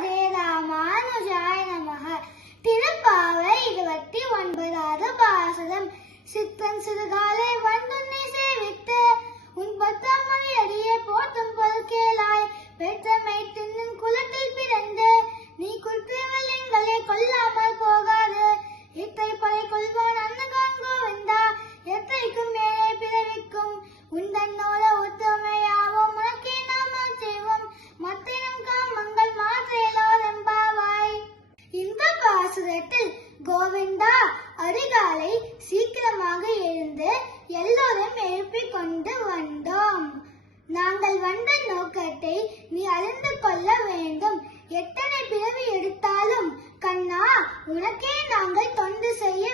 ஸ்ரீமதே ராமானுஜாய நமக. திருப்பாவை இருபத்தி ஒன்பதாவது பாசனம். சித்தன் சிறுகாலை வந்துன்னை சேவித்து உன் பத்தாம் மணி அடியே போற்றும் பொருள் பெற்ற பாசுரத்தில் கோவிந்தா அருகாலை சீக்கிரமாக எழுந்து எல்லோரும் எழுப்பிக் கொண்டு வந்தோம். நாங்கள் வந்த நோக்கத்தை நீ அறிந்து கொள்ள வேண்டும். எத்தனை பிறவி எடுத்தாலும் கண்ணா உனக்கே நாங்கள் தொண்டு செய்ய